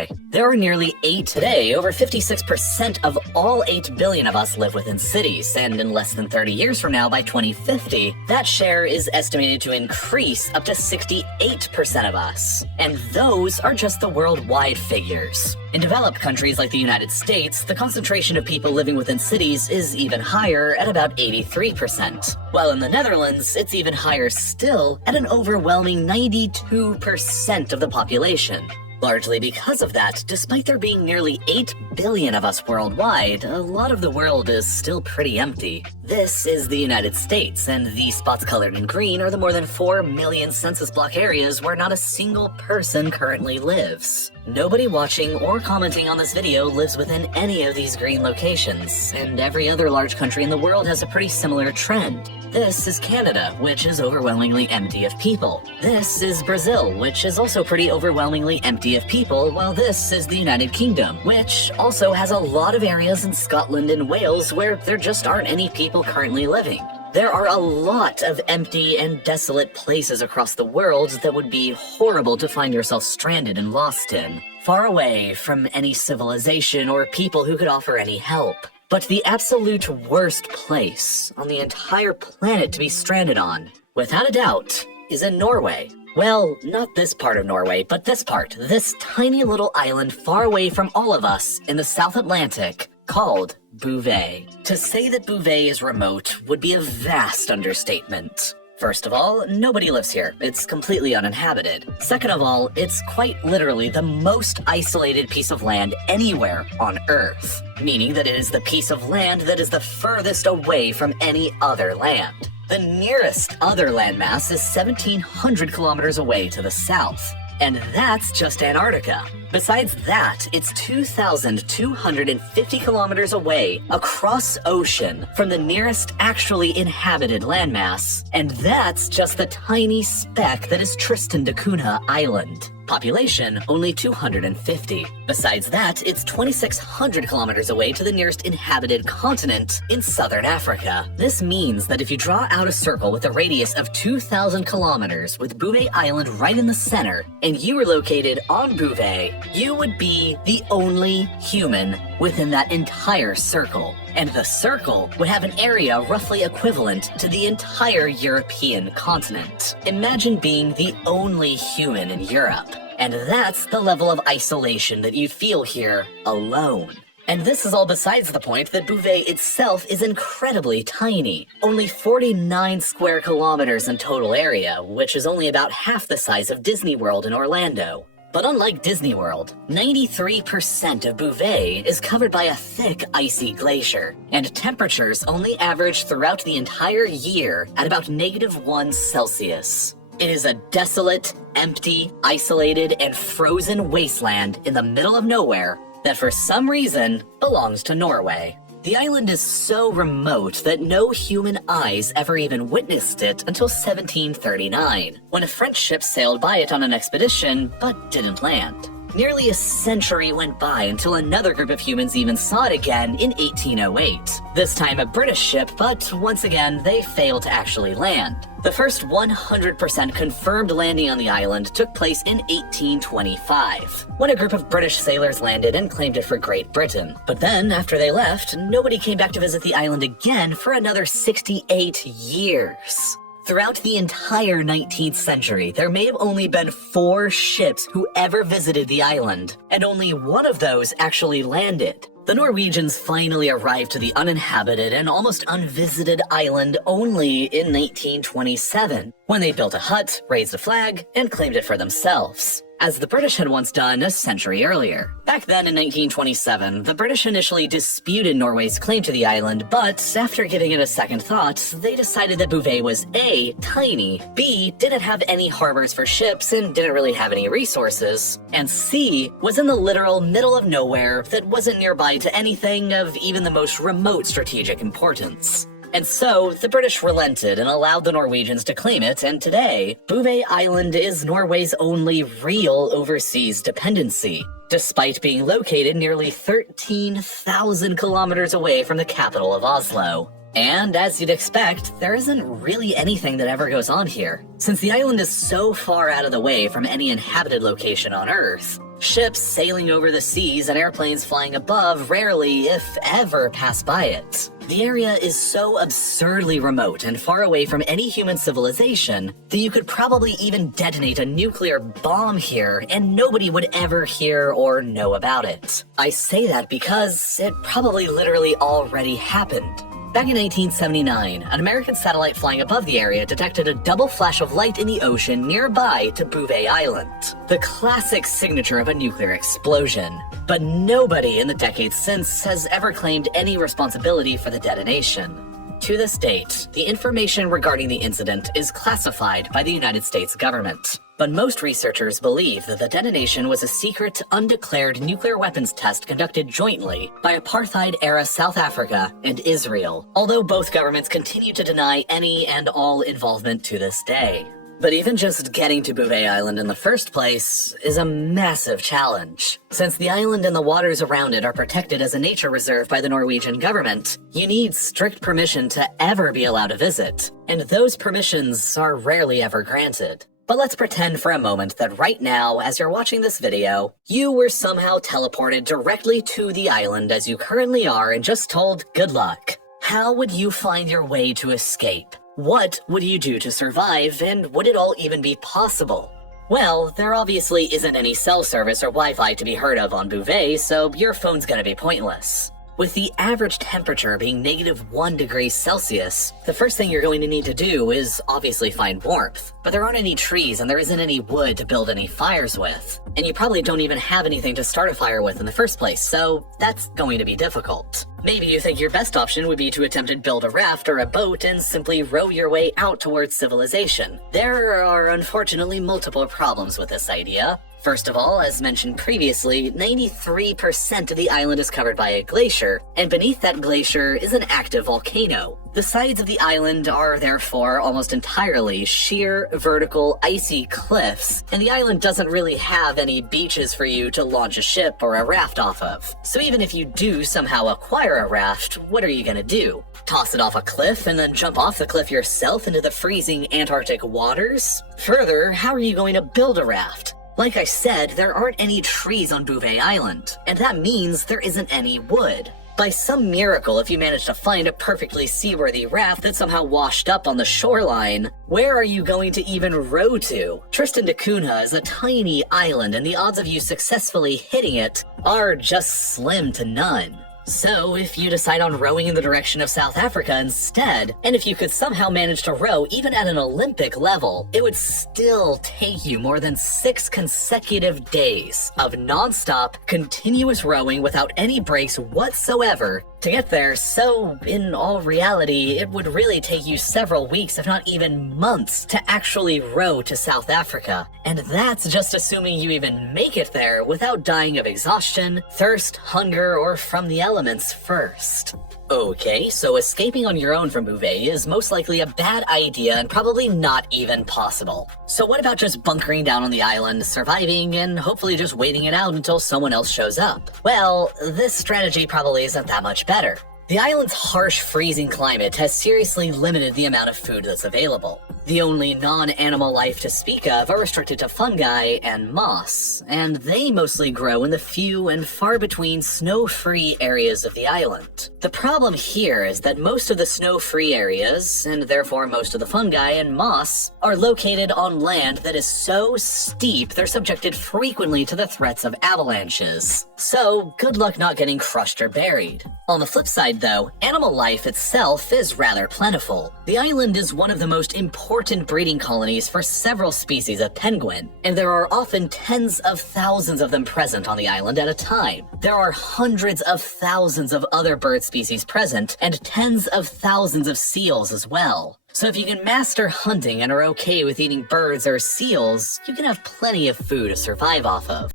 Norway. There are nearly 8 today. Over 56% of all 8 billion of us live within cities, and in less than 30 years from now, by 2050, that share is estimated to increase up to 68% of us. And those are just the worldwide figures. In developed countries like the United States, the concentration of people living within cities is even higher at about 83%. While in the Netherlands, it's even higher still at an overwhelming 92% of the population. Largely because of that, despite there being nearly 8 billion of us worldwide, a lot of the world is still pretty empty. This is the United States, and these spots colored in green are the more than 4 million census block areas where not a single person currently lives. Nobody watching or commenting on this video lives within any of these green locations, and every other large country in the world has a pretty similar trend. This is Canada, which is overwhelmingly empty of people. This is Brazil, which is also pretty overwhelmingly empty of people, while this is the United Kingdom, which also has a lot of areas in Scotland and Wales where there just aren't any people currently living. There are a lot of empty and desolate places across the world that would be horrible to find yourself stranded and lost in, far away from any civilization or people who could offer any help. But the absolute worst place on the entire planet to be stranded on, without a doubt, is in Norway. Well, not this part of Norway, but this part, this tiny little island far away from all of us in the South Atlantic, called Bouvet. To say that Bouvet is remote would be a vast understatement. First of all, nobody lives here. It's completely uninhabited. Second of all, it's quite literally the most isolated piece of land anywhere on Earth, meaning that it is the piece of land that is the furthest away from any other land. The nearest other landmass is 1,700 kilometers away to the south. And that's just Antarctica. Besides that, it's 2,250 kilometers away across ocean from the nearest actually inhabited landmass, and that's just the tiny speck that is Tristan da Cunha Island. Population, only 250. Besides that, it's 2,600 kilometers away to the nearest inhabited continent in southern Africa. This means that if you draw out a circle with a radius of 2,000 kilometers with Bouvet Island right in the center, and you were located on Bouvet, you would be the only human within that entire circle. And the circle would have an area roughly equivalent to the entire European continent. Imagine being the only human in Europe. And that's the level of isolation that you feel here alone. And this is all besides the point that Bouvet itself is incredibly tiny. Only 49 square kilometers in total area, which is only about half the size of Disney World in Orlando. But unlike Disney World, 93% of Bouvet is covered by a thick, icy glacier, and temperatures only average throughout the entire year at about -1 Celsius. It is a desolate, empty, isolated, and frozen wasteland in the middle of nowhere that for some reason belongs to Norway. The island is so remote that no human eyes ever even witnessed it until 1739, when a French ship sailed by it on an expedition, but didn't land. Nearly a century went by until another group of humans even saw it again in 1808. This time a British ship, but once again, they failed to actually land. The first 100% confirmed landing on the island took place in 1825, when a group of British sailors landed and claimed it for Great Britain. But then, after they left, nobody came back to visit the island again for another 68 years. Throughout the entire 19th century, there may have only been 4 ships who ever visited the island, and only one of those actually landed. The Norwegians finally arrived to the uninhabited and almost unvisited island only in 1927, when they built a hut, raised a flag, and claimed it for themselves, as the British had once done a century earlier. Back then in 1927, the British initially disputed Norway's claim to the island, but after giving it a second thought, they decided that Bouvet was A, tiny, B, didn't have any harbors for ships and didn't really have any resources, and C, was in the literal middle of nowhere that wasn't nearby to anything of even the most remote strategic importance. And so, the British relented and allowed the Norwegians to claim it, and today, Bouvet Island is Norway's only real overseas dependency, despite being located nearly 13,000 kilometers away from the capital of Oslo. And as you'd expect, there isn't really anything that ever goes on here. Since the island is so far out of the way from any inhabited location on Earth, Ships sailing over the seas and airplanes flying above rarely, if ever, pass by it. The area is so absurdly remote and far away from any human civilization that you could probably even detonate a nuclear bomb here and nobody would ever hear or know about it. I say that because it probably literally already happened. Back in 1879, an American satellite flying above the area detected a double flash of light in the ocean nearby to Bouvet Island, the classic signature of a nuclear explosion. But nobody in the decades since has ever claimed any responsibility for the detonation. To this date, the information regarding the incident is classified by the United States government. But most researchers believe that the detonation was a secret, undeclared nuclear weapons test conducted jointly by apartheid-era South Africa and Israel, although both governments continue to deny any and all involvement to this day. But even just getting to Bouvet Island in the first place is a massive challenge. Since the island and the waters around it are protected as a nature reserve by the Norwegian government, you need strict permission to ever be allowed to visit, and those permissions are rarely ever granted. But let's pretend for a moment that right now, as you're watching this video, you were somehow teleported directly to the island as you currently are and just told good luck. How would you find your way to escape? What would you do to survive, and would it all even be possible? Well, there obviously isn't any cell service or Wi-Fi to be heard of on Bouvet, so your phone's gonna be pointless. With the average temperature being -1 degree Celsius, the first thing you're going to need to do is obviously find warmth. But there aren't any trees and there isn't any wood to build any fires with. And you probably don't even have anything to start a fire with in the first place, so that's going to be difficult. Maybe you think your best option would be to attempt to build a raft or a boat and simply row your way out towards civilization. There are unfortunately multiple problems with this idea. First of all, as mentioned previously, 93% of the island is covered by a glacier, and beneath that glacier is an active volcano. The sides of the island are therefore almost entirely sheer, vertical, icy cliffs, and the island doesn't really have any beaches for you to launch a ship or a raft off of. So even if you do somehow acquire a raft, what are you gonna do? Toss it off a cliff and then jump off the cliff yourself into the freezing Antarctic waters? Further, how are you going to build a raft? Like I said, there aren't any trees on Bouvet Island, and that means there isn't any wood. By some miracle, if you manage to find a perfectly seaworthy raft that somehow washed up on the shoreline, where are you going to even row to? Tristan da Cunha is a tiny island, and the odds of you successfully hitting it are just slim to none. So, if you decide on rowing in the direction of South Africa instead, and if you could somehow manage to row even at an Olympic level, it would still take you more than 6 consecutive days of non-stop, continuous rowing without any breaks whatsoever to get there. So, in all reality, it would really take you several weeks, if not even months, to actually row to South Africa. And that's just assuming you even make it there without dying of exhaustion, thirst, hunger, or from the elements first. Okay, so escaping on your own from Bouvet is most likely a bad idea and probably not even possible. So what about just bunkering down on the island, surviving, and hopefully just waiting it out until someone else shows up? Well, this strategy probably isn't that much better. The island's harsh, freezing climate has seriously limited the amount of food that's available. The only non-animal life to speak of are restricted to fungi and moss, and they mostly grow in the few and far between snow-free areas of the island. The problem here is that most of the snow-free areas, and therefore most of the fungi and moss, are located on land that is so steep they're subjected frequently to the threats of avalanches. So, good luck not getting crushed or buried. On the flip side though, animal life itself is rather plentiful. The island is one of the most important breeding colonies for several species of penguin, and there are often tens of thousands of them present on the island at a time. There are hundreds of thousands of other bird species present, and tens of thousands of seals as well. So if you can master hunting and are okay with eating birds or seals, you can have plenty of food to survive off of.